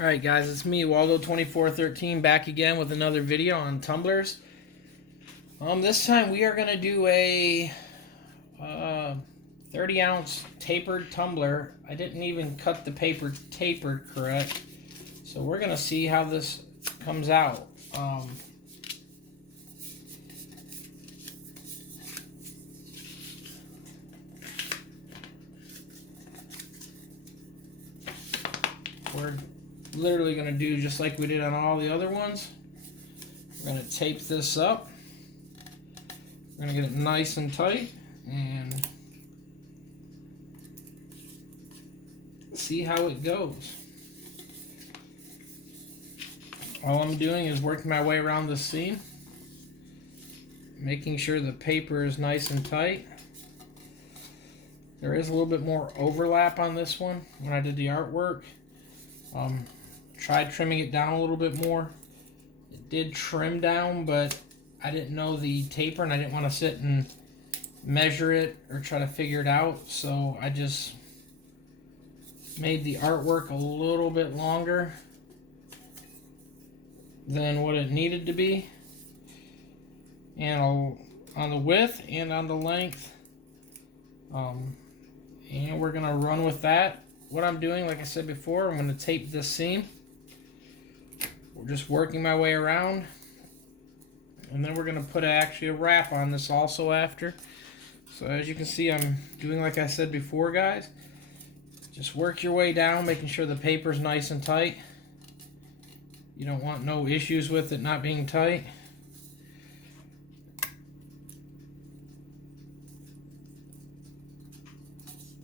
Alright guys, it's me, ROLLO2413, back again with another video on tumblers. This time we are going to do a 30-ounce tapered tumbler. I didn't even cut the paper tapered correct, so we're going to see how this comes out. We're literally going to do just like we did on all the other ones. We're going to tape this up. We're going to get it nice and tight and see how it goes. All I'm doing is working my way around the seam, making sure the paper is nice and tight. There is a little bit more overlap on this one when I did the artwork. Tried trimming it down a little bit more. It did trim down, but I didn't know the taper and I didn't want to sit and measure it or try to figure it out, so I just made the artwork a little bit longer than what it needed to be, and on the width and on the length, and we're gonna run with that. What I'm doing, like I said before, I'm going to tape this seam. We're just working my way around, and then we're going to put actually a wrap on this also after. So as you can see, I'm doing like I said before, guys. Just work your way down, making sure the paper's nice and tight. You don't want no issues with it not being tight.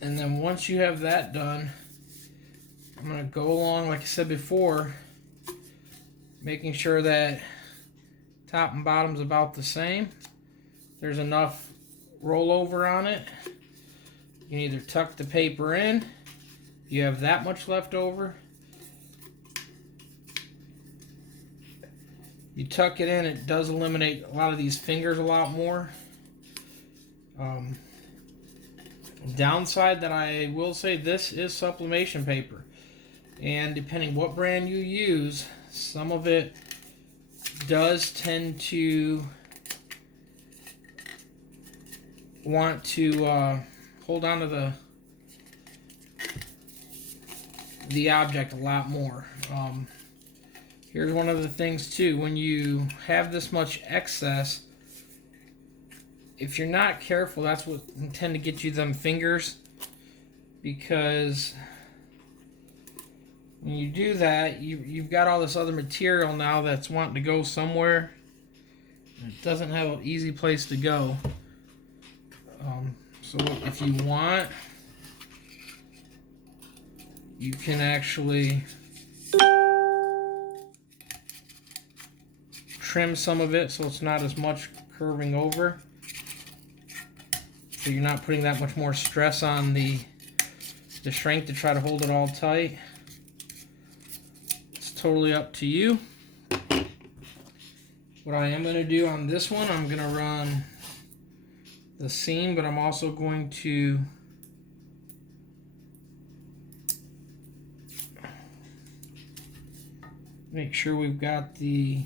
And then once you have that done, I'm going to go along, like I said before, making sure that top and bottom's about the same. There's enough rollover on it. You can either tuck the paper in, if you have that much left over. You tuck it in, it does eliminate a lot of these fingers a lot more. Downside that I will say, this is sublimation paper, and depending what brand you use, some of it does tend to want to hold on to the object a lot more. Here's one of the things too, when you have this much excess, if you're not careful, that's what can tend to get you them fingers, because when you do that, you've got all this other material now that's wanting to go somewhere. It doesn't have an easy place to go. So if you want, you can actually trim some of it so it's not as much curving over. So you're not putting that much more stress on the shrink to try to hold it all tight. It's totally up to you. What I am going to do on this one, I'm going to run the seam, but I'm also going to make sure we've got the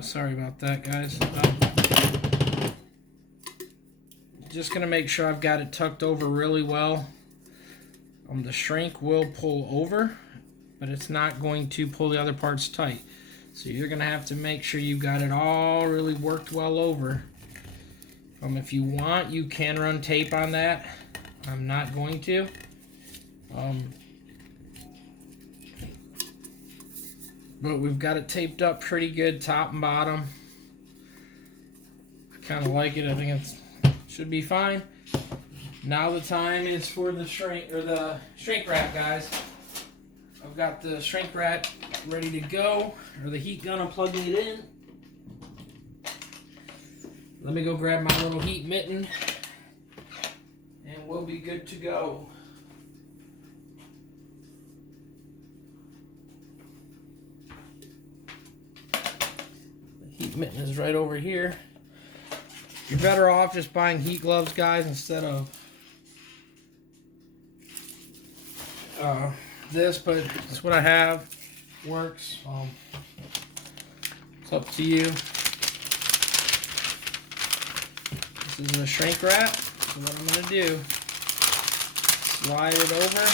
sorry about that, guys. Just gonna make sure I've got it tucked over really well. The shrink will pull over, but it's not going to pull the other parts tight. So you're gonna have to make sure you've got it all really worked well over. If you want, you can run tape on that. I'm not going to. But we've got it taped up pretty good, top and bottom. I kind of like it. I think it should be fine. Now the time is for the shrink wrap, guys. I've got the shrink wrap ready to go, or the heat gun. I'm plugging it in. Let me go grab my little heat mitten, and we'll be good to go. heat mitten is right over here. You're better off just buying heat gloves, guys, instead of this, but it's what I have. Works. It's up to you. This is the shrink wrap. So what I'm going to do, slide it over.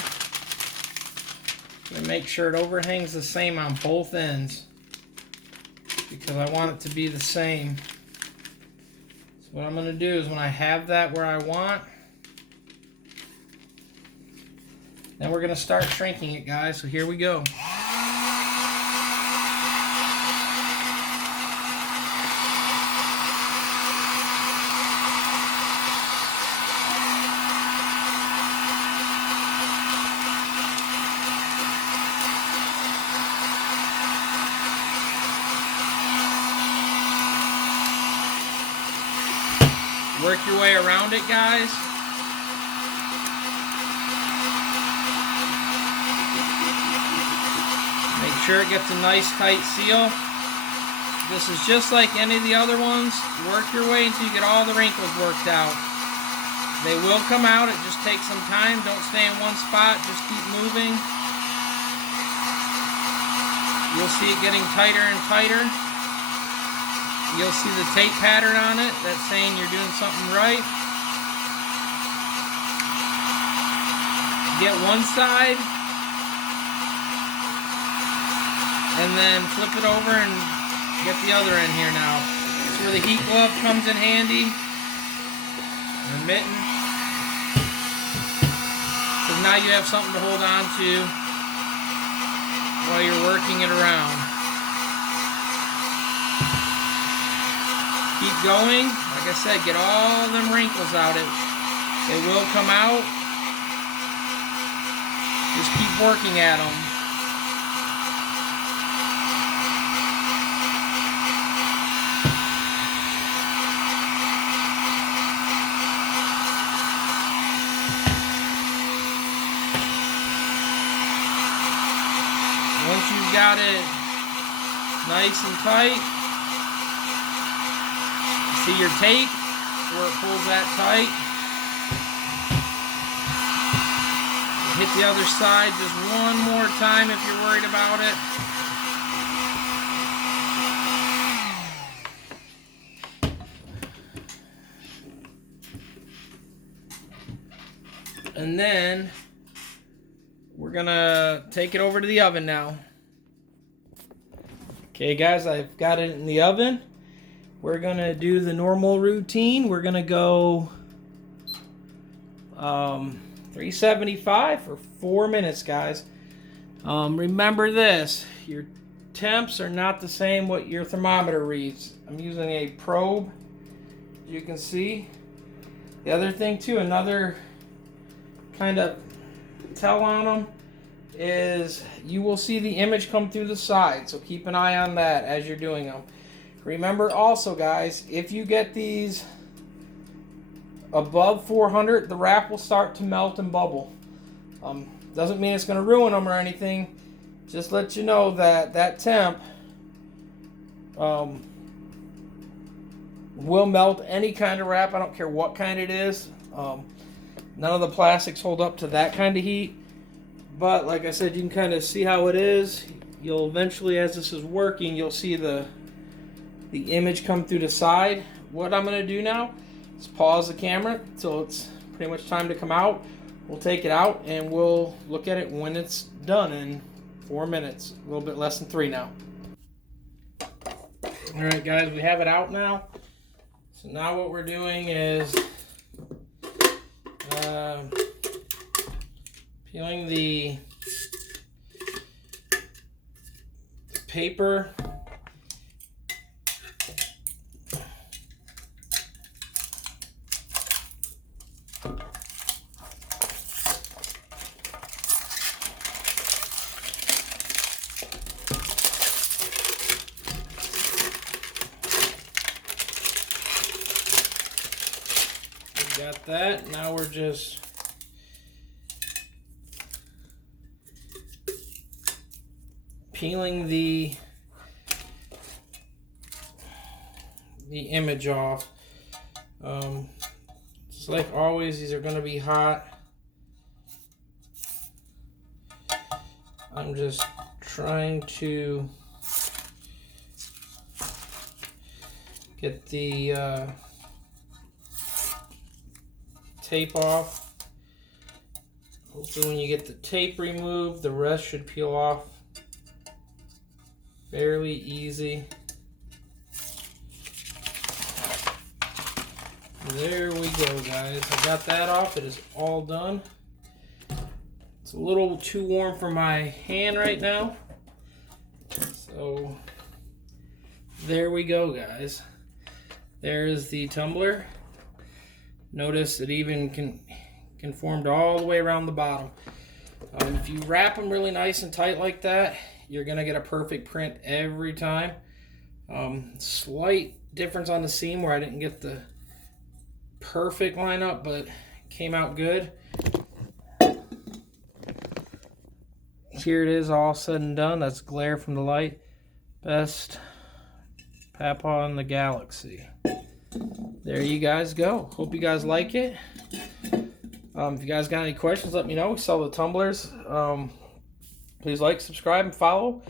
And make sure it overhangs the same on both ends, because I want it to be the same. So what I'm going to do is when I have that where I want, then we're going to start shrinking it, guys. So here we go. Work your way around it, guys. Make sure it gets a nice tight seal. This is just like any of the other ones. Work your way until you get all the wrinkles worked out. They will come out. It just takes some time. Don't stay in one spot. Just keep moving. You'll see it getting tighter and tighter. You'll see the tape pattern on it. That's saying you're doing something right. Get one side, and then flip it over and get the other end here now. That's where the heat glove comes in handy. The mitten. Because now you have something to hold on to while you're working it around. Keep going. Like I said, get all them wrinkles out. They will come out. Just keep working at them. Once you've got it nice and tight, see your tape where it pulls that tight. Hit the other side just one more time if you're worried about it. And then we're gonna take it over to the oven now. Okay guys, I've got it in the oven. We're gonna do the normal routine. We're gonna go 375 for 4 minutes, guys. Remember this, your temps are not the same what your thermometer reads. I'm using a probe, as you can see. The other thing too, another kind of tell on them is you will see the image come through the side, so keep an eye on that as you're doing them. Remember also, guys, if you get these above 400, the wrap will start to melt and bubble. Doesn't mean it's going to ruin them or anything. Just let you know that that temp will melt any kind of wrap. I don't care what kind it is. None of the plastics hold up to that kind of heat. But like I said, you can kind of see how it is. You'll eventually, as this is working, you'll see the image come through the side. What I'm going to do now is pause the camera until it's pretty much time to come out. We'll take it out and we'll look at it when it's done in 4 minutes. A little bit less than 3 now. Alright guys, we have it out now. So now what we're doing is peeling the paper. Got that. Now we're just peeling the the image off. Just like always, these are going to be hot. I'm just trying to get the tape off. Hopefully when you get the tape removed, the rest should peel off fairly easy. There we go, guys. I got that off. It is all done. It's a little too warm for my hand right now. So there we go, guys. There's the tumbler. Notice it even conformed all the way around the bottom. If you wrap them really nice and tight like that, you're gonna get a perfect print every time. Slight difference on the seam where I didn't get the perfect lineup, but came out good. Here it is, all said and done. That's glare from the light. Best Papa in the galaxy. There you guys go. Hope you guys like it. If you guys got any questions, let me know. We sell the tumblers. Please like, subscribe, and follow.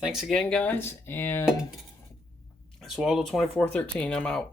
Thanks again, guys. And it's ROLLO 2413. I'm out.